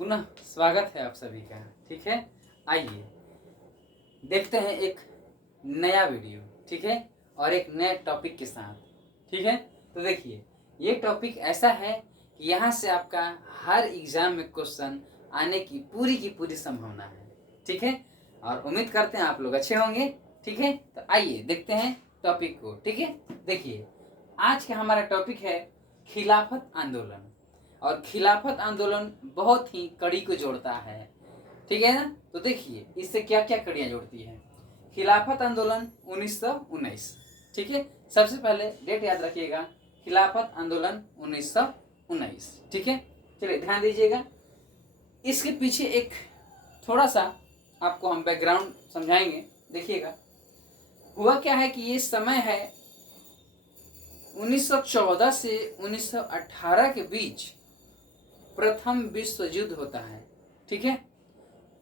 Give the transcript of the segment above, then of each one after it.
पुनः स्वागत है आप सभी का। ठीक है, आइए देखते हैं एक नया वीडियो। ठीक है, और एक नए टॉपिक के साथ। ठीक है, तो देखिए ये टॉपिक ऐसा है कि यहाँ से आपका हर एग्जाम में क्वेश्चन आने की पूरी संभावना है। ठीक है, और उम्मीद करते हैं आप लोग अच्छे होंगे। ठीक है, तो आइए देखते हैं टॉपिक को। ठीक है, देखिए आज का हमारा टॉपिक है खिलाफत आंदोलन। और खिलाफत आंदोलन बहुत ही कड़ी को जोड़ता है। ठीक है ना, तो देखिए इससे क्या क्या कड़ियाँ जोड़ती है। खिलाफत आंदोलन 1919। ठीक है, सबसे पहले डेट याद रखिएगा, खिलाफत आंदोलन 1919। ठीक है, चलिए ध्यान दीजिएगा। इसके पीछे एक थोड़ा सा आपको हम बैकग्राउंड समझाएंगे। देखिएगा हुआ क्या है कि ये समय है 1914 से 1918 के बीच प्रथम विश्व युद्ध होता है। ठीक है,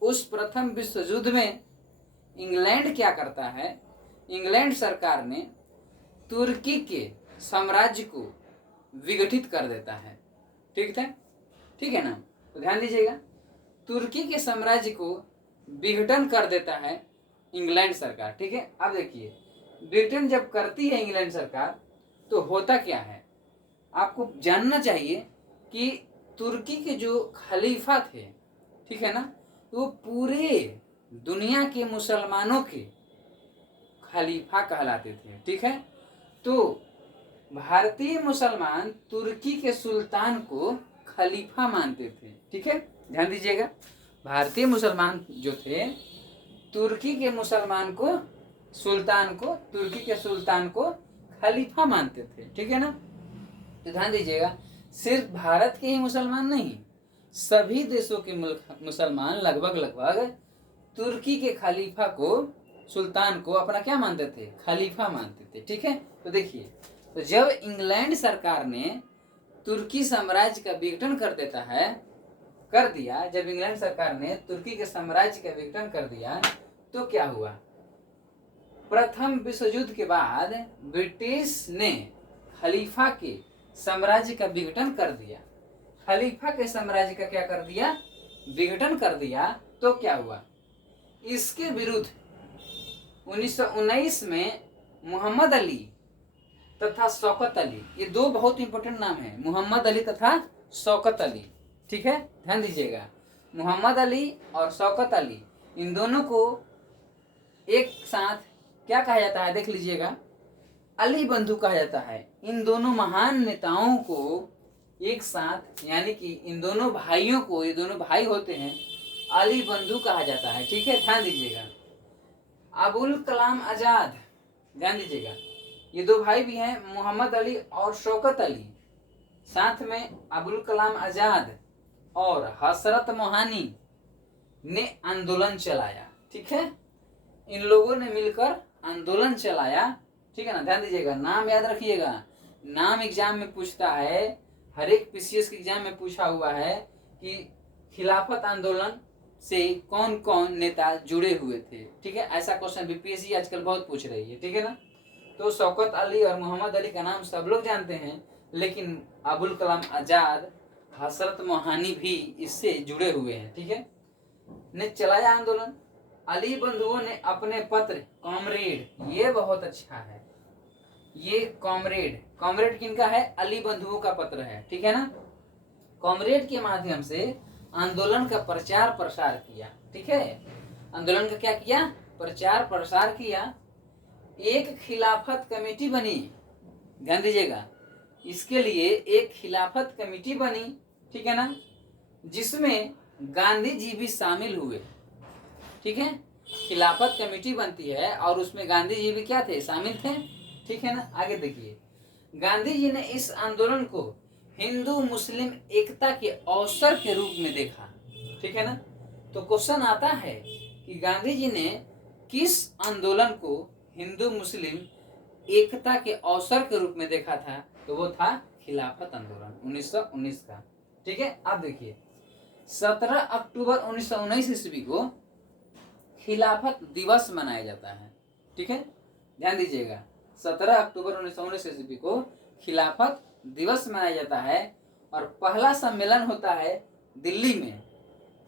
उस प्रथम विश्व युद्ध में इंग्लैंड क्या करता है, इंग्लैंड सरकार ने तुर्की के साम्राज्य को विघटित कर देता है। ठीक है ना, तो ध्यान दीजिएगा, तुर्की के साम्राज्य को विघटन कर देता है इंग्लैंड सरकार। ठीक है, अब देखिए विघटन जब करती है इंग्लैंड सरकार तो होता क्या है, आपको जानना चाहिए कि तुर्की के जो खलीफा थे, ठीक है ना, वो पूरे दुनिया के मुसलमानों के खलीफा कहलाते थे। ठीक है, तो भारतीय मुसलमान तुर्की के सुल्तान को खलीफा मानते थे। ठीक है, ध्यान दीजिएगा, भारतीय मुसलमान जो थे तुर्की के मुसलमान को तुर्की के सुल्तान को खलीफा मानते थे। ठीक है ना, तो ध्यान दीजिएगा, सिर्फ भारत के ही मुसलमान नहीं, सभी देशों के मुसलमान लगभग तुर्की के खलीफा को, सुल्तान को अपना क्या मानते थे, खलीफा मानते थे। ठीक है, तो देखिए, तो जब इंग्लैंड सरकार ने तुर्की साम्राज्य का विघटन कर दिया, जब इंग्लैंड सरकार ने तुर्की के साम्राज्य का विघटन कर दिया तो क्या हुआ, प्रथम विश्व युद्ध के बाद ब्रिटिश ने खलीफा के साम्राज्य का विघटन कर दिया। खलीफा के साम्राज्य का क्या कर दिया, विघटन कर दिया। तो क्या हुआ, इसके विरुद्ध 1919 में मोहम्मद अली तथा शौकत अली, ये दो बहुत इंपॉर्टेंट नाम है, मोहम्मद अली तथा शौकत अली। ठीक है, ध्यान दीजिएगा, मोहम्मद अली और शौकत अली, इन दोनों को एक साथ क्या कहा जाता है, देख लीजिएगा, अली बंधु कहा जाता है। इन दोनों महान नेताओं को एक साथ, यानी कि इन दोनों भाइयों को, ये दोनों भाई होते हैं, अली बंधु कहा जाता है। ठीक है, ध्यान दीजिएगा, अबुल कलाम आजाद, ध्यान दीजिएगा, ये दो भाई भी हैं, मोहम्मद अली और शौकत अली, साथ में अबुल कलाम आजाद और हसरत मोहानी ने आंदोलन चलाया। ठीक है, इन लोगों ने मिलकर आंदोलन चलाया। ठीक है ना, ध्यान दीजिएगा, नाम याद रखिएगा, नाम एग्जाम में पूछता है, हर एक पीसीएस के एग्जाम में पूछा हुआ है कि खिलाफत आंदोलन से कौन कौन नेता जुड़े हुए थे। ठीक है, ऐसा क्वेश्चन बीपीएससी आजकल बहुत पूछ रही है। ठीक है ना, तो शौकत अली और मोहम्मद अली का नाम सब लोग जानते हैं, लेकिन अबुल कलाम आजाद, हसरत मोहानी भी इससे जुड़े हुए हैं। ठीक है, ने चलाया आंदोलन। अली बंधुओं ने अपने पत्र कॉमरेड, ये बहुत अच्छा है, ये कॉमरेड किनका है, अली बंधुओं का पत्र है। ठीक है ना, कॉमरेड के माध्यम से आंदोलन का प्रचार प्रसार किया। ठीक है, आंदोलन का क्या किया, प्रचार प्रसार किया। एक खिलाफत कमेटी बनी, ध्यान दीजिएगा, इसके लिए एक खिलाफत कमेटी बनी। ठीक है ना, जिसमें गांधी जी भी शामिल हुए। ठीक है, खिलाफत कमेटी बनती है और उसमें गांधी जी भी क्या थे, शामिल थे। ठीक है ना, आगे देखिए, गांधी जी ने इस आंदोलन को हिंदू मुस्लिम एकता के अवसर के रूप में देखा। ठीक है ना, तो क्वेश्चन आता है कि गांधी जी ने किस आंदोलन को हिंदू मुस्लिम एकता के अवसर के रूप में देखा था, तो वो था खिलाफत आंदोलन 1919 का। ठीक है, आप देखिए 17 अक्टूबर 1919 ईस्वी को खिलाफत दिवस मनाया जाता है। ठीक है, ध्यान दीजिएगा, 17 अक्टूबर 1919 ईस्वी को खिलाफत दिवस मनाया जाता है और पहला सम्मेलन होता है दिल्ली में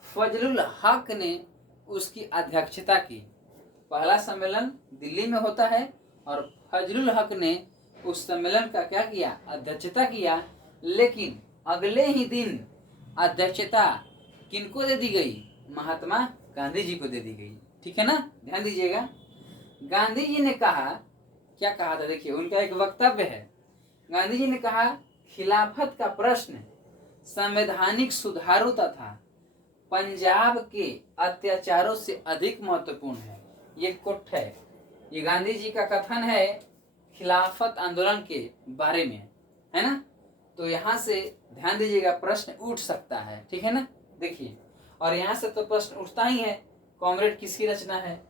फजलुल हक ने उसकी अध्यक्षता की। पहला सम्मेलन दिल्ली में होता है और फजलुल हक ने उस सम्मेलन का क्या किया, अध्यक्षता किया। लेकिन अगले ही दिन अध्यक्षता किनको दे दी गई, महात्मा गांधी जी को दे दी गई। ठीक है ना, ध्यान दीजिएगा। गांधी जी ने कहा, क्या कहा था, देखिए उनका एक वक्तव्य है। गांधी जी ने कहा खिलाफत का प्रश्न संवैधानिक सुधारों तथा पंजाब के अत्याचारों से अधिक महत्वपूर्ण है। ये कोट है, ये गांधी जी का कथन है खिलाफत आंदोलन के बारे में, है ना। तो यहाँ से ध्यान दीजिएगा, प्रश्न उठ सकता है। ठीक है ना, देखिए, और यहाँ से तो प्रश्न उठता ही है, कॉमरेड किसकी रचना है,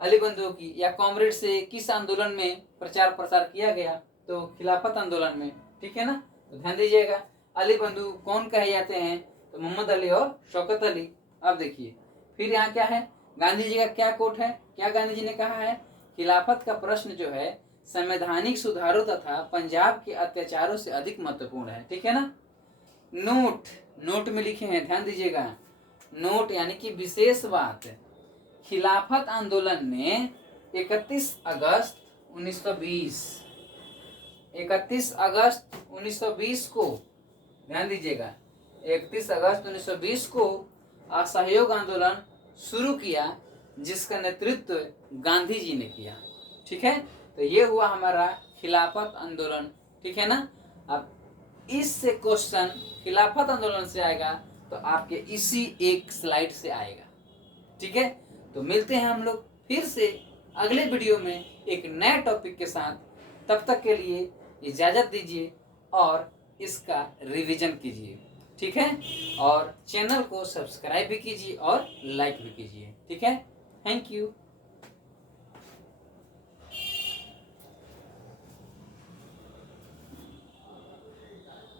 अली बंधु की, या कॉमरेड से किस आंदोलन में प्रचार प्रसार किया गया, तो खिलाफत आंदोलन में। ठीक है ना, तो ध्यान दीजिएगा। अली बंधु कौन कहे जाते हैं, तो मोहम्मद अली और शौकत अली। अब देखिए फिर यहाँ क्या है, गांधी जी का क्या कोट है, क्या गांधी जी ने कहा है, खिलाफत का प्रश्न जो है संवैधानिक सुधारों तथा पंजाब के अत्याचारों से अधिक महत्वपूर्ण है। ठीक है ना। नोट, नोट में लिखे हैं, ध्यान दीजिएगा। नोट यानी कि विशेष बात, खिलाफत आंदोलन ने 31 अगस्त 1920 31 अगस्त 1920 को, ध्यान दीजिएगा, 31 अगस्त 1920 को असहयोग आंदोलन शुरू किया, जिसका नेतृत्व गांधी जी ने किया। ठीक है, तो ये हुआ हमारा खिलाफत आंदोलन। ठीक है ना। अब इससे क्वेश्चन खिलाफत आंदोलन से आएगा तो आपके इसी एक स्लाइड से आएगा। ठीक है, तो मिलते हैं हम लोग फिर से अगले वीडियो में एक नए टॉपिक के साथ। तब तक के लिए इजाजत दीजिए और इसका रिवीजन कीजिए। ठीक है, और चैनल को सब्सक्राइब भी कीजिए और लाइक भी कीजिए। ठीक है, थैंक यू।